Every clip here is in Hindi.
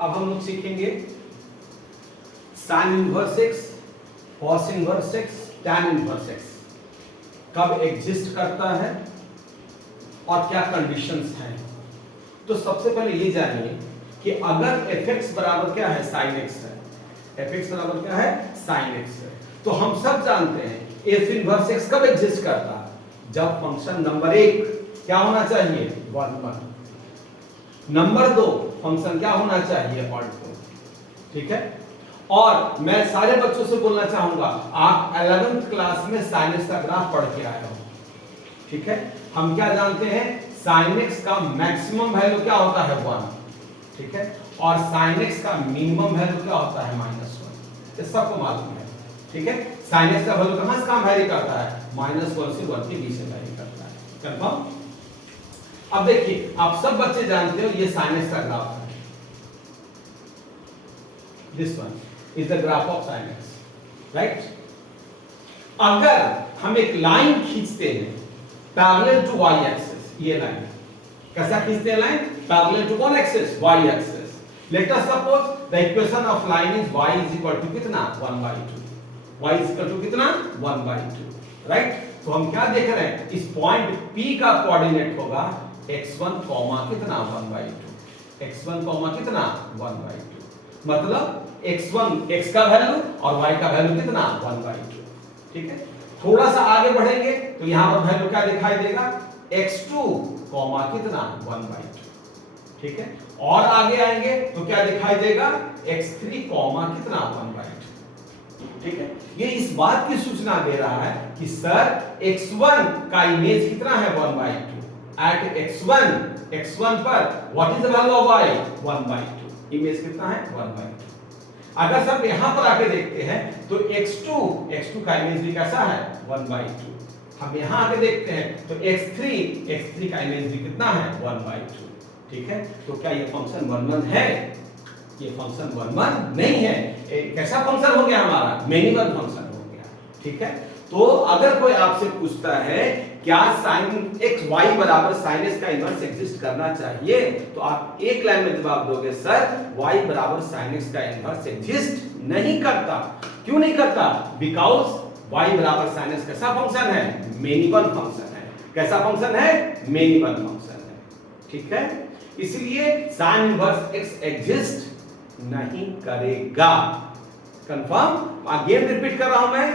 अब हम लोग सीखेंगे sine inverse x, cos inverse x, tan inverse x कब एग्जिस्ट करता है और क्या कंडीशंस हैं। तो सबसे पहले ये जानिए कि अगर fx बराबर क्या है, साइन एक्स है, fx बराबर क्या है, साइन एक्स है, तो हम सब जानते हैं f इनवर्स x कब एग्जिस्ट करता है, जब फंक्शन नंबर 1 क्या होना चाहिए, 1 1, नंबर 2 फंक्शन क्या होना चाहिए, ऑड 2। ठीक है। और मैं सारे बच्चों से बोलना चाहूंगा, आप 11th क्लास में साइन एक्स का ग्राफ पढ़ के आए हो। ठीक है। हम क्या जानते हैं, साइन एक्स का मैक्सिमम वैल्यू क्या होता है, 1। ठीक है। और साइन एक्स का मिनिमम वैल्यू क्या होता है, -1। ये सबको मालूम है। ठीक है। साइन एक्स का वैल्यू कहां से कहां वैरी करता है, -1 से 1 के बीच में वैरी करता है। कंफर्म। अब देखिए, आप सब बच्चे जानते हो ये साइन एक्स का ग्राफ है। This one is the graph of sine x, right. अगर हम एक लाइन खींचते हैं पैरेलल टू y एक्सिस, ये लाइन कैसा खींचते हैं, लाइन पैरेलल टू कौन axis, y axis. Let us suppose the equation of line is y is equal to कितना, 1/2, y इज इक्वल टू कितना, 1/2, राइट। तो हम क्या देख रहे हैं, इस पॉइंट P का कोऑर्डिनेट होगा x1 कितना, 1/2, x1 कितना, 1/2। मतलब x1 x का वैल्यू और y का वैल्यू कितना, 1/2। ठीक है। थोड़ा सा आगे बढ़ेंगे तो यहां पर वैल्यू क्या दिखाई देगा, x2 कितना, 1/2। ठीक है। और आगे आएंगे तो क्या दिखाई देगा, x3 कितना, 1/2। ठीक है। ये इस बात की सूचना दे रहा है कि सर x1 का इमेज कितना है, 1/2। एट x1 पर what is the value of y, 1/2। Image कितना है, 1/2। अगर सब यहां पर आके देखते हैं तो x2 का इमेज भी कैसा है, 1/2। हम यहां आके देखते हैं तो x3 का इमेज भी कितना है, 1/2। ठीक है। तो क्या ये फंक्शन 1 1 है, ये फंक्शन 1 1 नहीं है। कैसा फंक्शन हो गया हमारा, मेनिबल फंक्शन हो गया। ठीक है। तो अगर कोई आपसे पूछता है क्या साइन एक्स वाई बराबर साइन एक्स का इनवर्स एग्जिस्ट करना चाहिए, तो आप एक लाइन में जवाब दोगे, सर y बराबर साइन एक्स का इनवर्स एग्जिस्ट नहीं करता। क्यों नहीं करता, बिकॉज y बराबर साइन एक्स कैसा फंक्शन है, मेनिबल फंक्शन है। कैसा फंक्शन है, मेनिबल फंक्शन है। ठीक है। इसलिए साइन इनवर्स x एग्जिस्ट नहीं करेगा। कंफर्म। अगेन रिपीट कर रहा हूं मैं,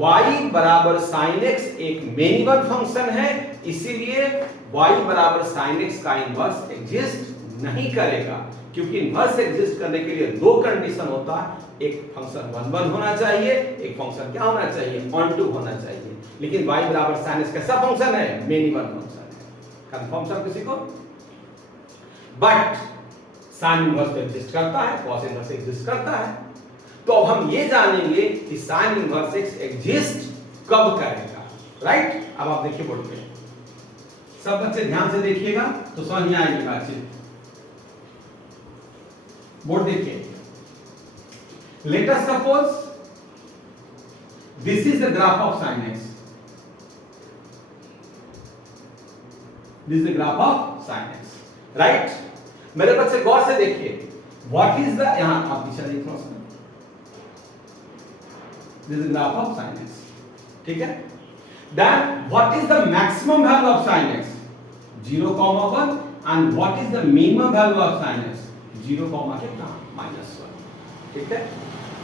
y बराबर साइन x एक मेनिबल फंक्शन है, इसीलिए y बराबर साइन x का इनवर्स एग्जिस्ट नहीं करेगा। क्योंकि इनवर्स एग्जिस्ट करने के लिए दो कंडीशन होता है, एक फंक्शन 1 1 होना चाहिए, एक फंक्शन क्या होना चाहिए, 1 2 होना चाहिए। लेकिन y बराबर साइन x कैसा फंक्शन है, मेनिबल फंक्शन है। कंफर्म सब किसी को। बट साइन इनवर्स एग्जिस्ट करता है, कॉस इनवर्स एग्जिस्ट करता है। तो अब हम ये जानेंगे कि साइन इनवर्स एक्स एग्जिस्ट कब करेगा, राइट। अब आप देखिए बोर्ड पे, सब बच्चे ध्यान से देखिएगा तो समझ में आएगी बातचीत। बोर्ड देखिए, late us suppose this is the graph of sine x, this is the graph of sine x, right. मेरे बच्चे गौर से देखिए, व्हाट इज द, यहां आप पीछे देखो, this is graph of sin x. ठीक है। then what is the maximum value of sin x, 0, 1, and what is the minimum value of sin x, 0, कितना, -1। ठीक है।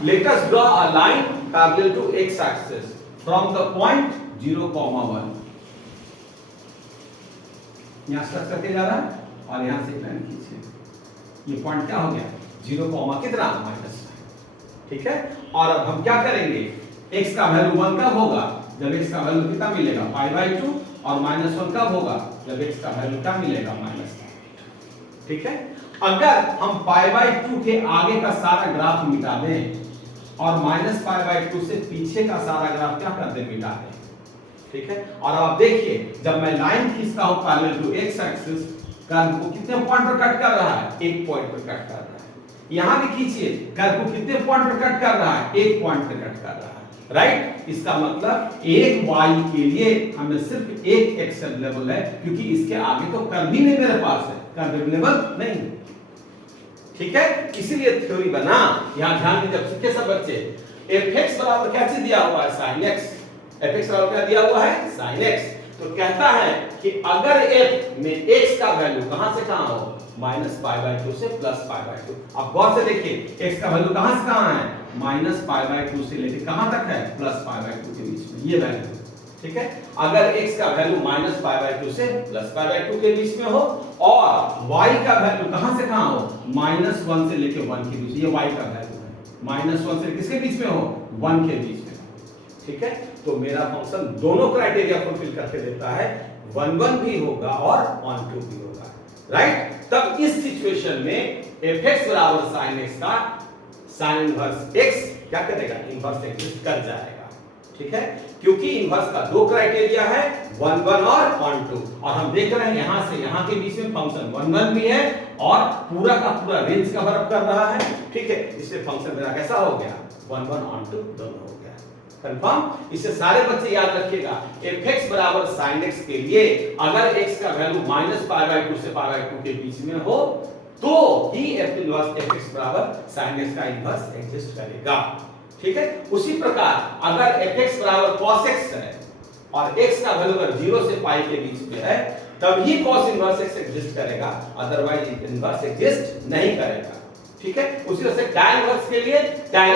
let us draw a line parallel to x axis from the point 0, 1। यहां स्ट्रेच करके जा रहा है और यहां से लाइन खींचिए, ये पॉइंट क्या हो गया, 0, कितना, -1। ठीक है। और अब हम क्या करेंगे, x का वैल्यू 1 कब होगा, जब x का वैल्यू कितना मिलेगा, π/2, और -1 कब होगा, जब x का वैल्यू क्या मिलेगा, -1। ठीक है। अगर हम π/2 के आगे का सारा ग्राफ मिटा दें और -π/2 से पीछे का सारा ग्राफ क्या कर दें, मिटा दें। ठीक है। और अब आप देखिए, जब मैं लाइन खींचता हूं parallel to x axis, curve को कितने पॉइंट पर कट कर रहा है, एक पॉइंट पर कट कर रहा है। यहां भी खींचिए, कर्व को कितने पॉइंट पर कट कर रहा है, एक पॉइंट पर कट कर रहा है, राइट। इसका मतलब एक y के लिए हमें सिर्फ एक x अवेलेबल है, क्योंकि इसके आगे तो कर्व ही नहीं मेरे पास है, कर्व अवेलेबल नहीं। ठीक है, इसीलिए थ्योरी बना। यहां ध्यान दीजिए, जब सीखे सब बच्चे, fx बराबर क्या चीज दिया हुआ है, sin x। fx बराबर क्या दिया हुआ है, sin x। तो कहता है कि अगर f में x का वैल्यू कहां से कहां हो, -π/2 से +π/2। अब गौर से देखिए x का वैल्यू कहां से कहां है, -π/2 से लेकर कहां तक है, +π/2 के बीच में, ये वैल्यू। ठीक है, अगर x का वैल्यू -π/2 से +π/2 के बीच में हो और y का वैल्यू कहां से कहां हो, -1 से लेकर 1 के बीच, ये y का वैल्यू है, -1 से किसके बीच में हो, 1 के बीच में। ठीक है, तो मेरा फंक्शन दोनों क्राइटेरिया फुलफिल करके देता है, 1 भी होगा और 1 भी होगा, राइट। तब इस सिचुएशन में fx बराबर sin x का sin इनवर्स x क्या करेगा, इनवर्स एग्जिस्ट कर जाएगा। ठीक है, क्योंकि इनवर्स का दो क्राइटेरिया है, 1 और 1 और हम देख रहे हैं यहां से यहां के बीच में फंक्शन 1 भी है और पूरा का पूरा रेंज कवर अप कर रहा है। ठीक है, इसलिए फंक्शन मेरा कैसा हो गया, 1 और 2 दोनों हो गया, कंफर्म। इससे सारे बच्चे याद रखिएगा, fx बराबर sin x के लिए अगर x का वैल्यू -π/2 से π/2 के बीच में हो तो ही f इनवर्स fx बराबर sin x का इनवर्स एग्जिस्ट करेगा। ठीक है, उसी प्रकार अगर fx बराबर cos x है और x का वैल्यू अगर 0 से π के बीच में है तब ही cos इनवर्स x एग्जिस्ट करेगा, अदरवाइज इनवर्स एग्जिस्ट नहीं करेगा। ठीक है, उसी तरह से tan इनवर्स के लिए tan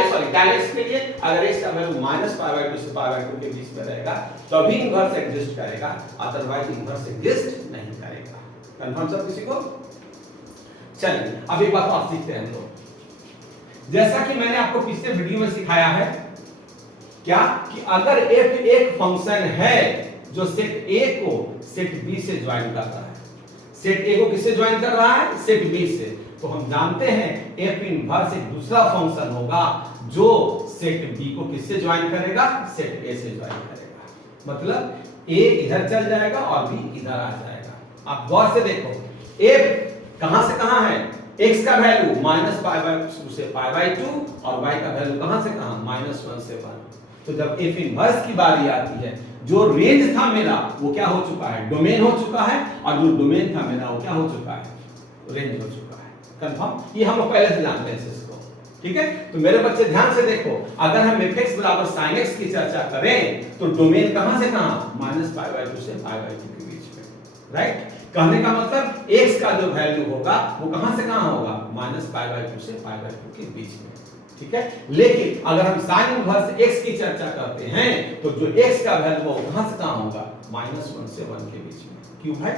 x के लिए अगर x का वैल्यू -π/2 से π/2 के बीच में रहेगा तभी इनवर्स एग्जिस्ट करेगा, अदरवाइज इनवर्स एग्जिस्ट नहीं करेगा। कंफर्म सब किसी को? चलिए अब एक बात और सीखते हैं हम लोग। जैसा कि मैंने आपको पिछले वीडियो में सिखाया है क्या, कि अगर f एक फंक्शन है जो सेट A को सेट B से ज्वाइन कर रहा है, सेट A को किससे ज्वाइन कर रहा है, सेट B से, तो हम जानते हैं f इनवर्स एक दूसरा फंक्शन होगा जो सेट B को किससे ज्वाइन करेगा, सेट A से ज्वाइन करेगा। मतलब A इधर चल जाएगा और B इधर आ जाएगा। आप गौर से देखो, f कहां से कहां है, x का वैल्यू -π/2 से π/2 और y का वैल्यू कहां से कहां, -1 से 1। तो जब f इनवर्स की बारी आती है, जो रेंज था मेरा वो क्या हो चुका है, डोमेन हो चुका है, और जो डोमेन था मेरा वो क्या हो चुका है, रेंज हो चुका है। कंफर्म, ये हम लोग पहले से जानते हैं इसको। ठीक है, तो मेरे बच्चे ध्यान से देखो, अगर हम fx बराबर sin x की चर्चा करें तो डोमेन कहां से कहां, -π/2 से π/2 के बीच में, राइट। कहने का मतलब x का जो वैल्यू होगा वो कहां से कहां होगा, -π/2 से π/2 के बीच में। ठीक है, लेकिन अगर हम sin इनवर्स x की चर्चा करते हैं तो जो x का वैल्यू वो कहां से कहां होगा, -1 से 1 के बीच में। क्यों भाई?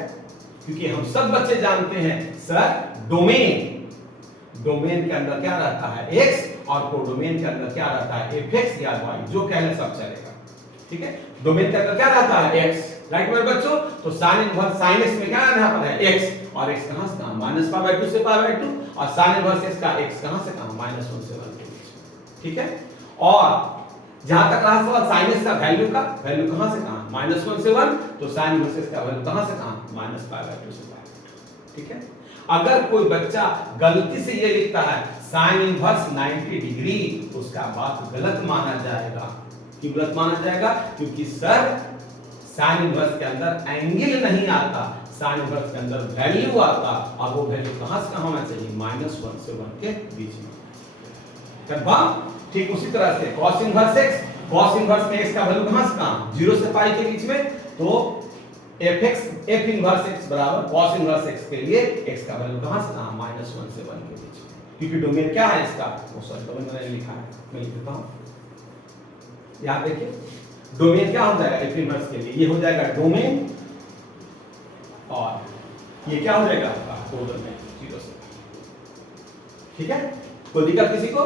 क्योंकि हम सब बच्चे जानते हैं सर, डोमेन के अंदर क्या रहता है, x, और कोडोमेन के अंदर क्या रहता है, fx या y, जो कहले सब चलेगा। ठीक है, डोमेन के अंदर क्या रहता है, x, राइट मेरे बच्चों। तो sin इनवर्स sin x में क्या यहाँ पर है, x, और x कहां से कहां, -π/2 से π/2, और sin इनवर्स x का x कहां से कहां, -1 से 1 के बीच में। ठीक है, और जहां तक रहा सवाल sin x का वैल्यू कहां से कहां, -1 से 1, तो sin इनवर्स x का वैल्यू कहां से कहां, -π/2 से π/2। ठीक है, अगर कोई बच्चा गलती से ये लिखता है sin इनवर्स 90 डिग्री, उसका बात गलत माना जाएगा। क्यों गलत माना जाएगा? क्योंकि सर sin इनवर्स के अंदर एंगल नहीं आता, sin इनवर्स के अंदर वैल्यू आता, और वो वैल्यू कहां से कहां होना चाहिए, -1 से 1 के बीच में। कंफर्म? ठीक उसी तरह से cos इनवर्स में x का वैल्यू कहां से कहां, 0 से π के बीच में, तो f इनवर्स x बराबर cos इनवर्स x के लिए x का वैल्यू कहां से कहां, -1 से 1 के बीच में। क्योंकि डोमेन क्या है इसका, वो सॉरी डोमेन मैंने लिखा है, मैं लिख देता हूं, यहां देखिए डोमेन क्या हो जाएगा, f इनवर्स के लिए ये हो जाएगा डोमेन, और ये क्या हो जाएगा आपका कोडोमेन 0 से। ठीक है, कोई दिक्कत किसी को?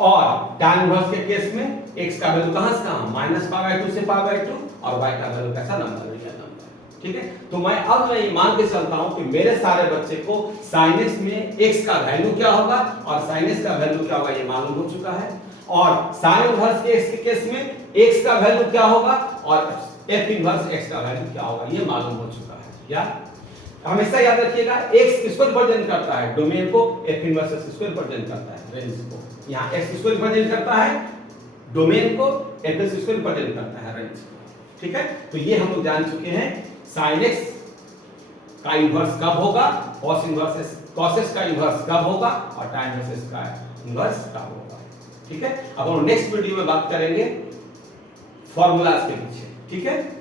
और tan इनवर्स के केस में x का वैल्यू कहां से कहां, -π/2 से π/2, और y का वैल्यू कैसा नंबर, रियल नंबर। ठीक है, तो मैं ये मान के चलता हूं कि मेरे सारे बच्चे को sin x में x का वैल्यू क्या होगा और sin x का वैल्यू क्या होगा ये मालूम हो चुका है, और sin इनवर्स के x के केस में x का वैल्यू क्या होगा और f इनवर्स x का वैल्यू क्या होगा ये मालूम हो चुका है। या हमेशा याद रखिएगा, x किसको रिप्रेजेंट करता है, डोमेन को, f इनवर्स किसको रिप्रेजेंट करता है, रेंज को। यहाँ x किसको रिप्रेजेंट करता है, डोमेन को, f किसको रिप्रेजेंट करता है, रेंज को। ठीक है, तो ये हम लोग जान चुके हैं sin x का इन्वर्स कब होगा, cos x का इन्वर्स कब होगा और tan इन्वर्स का इन्वर्स कब होगा। ठीक है, अब हम नेक्स्ट वीडियो में बात करेंगे फॉर्मूलाज के पीछे। ठीक है।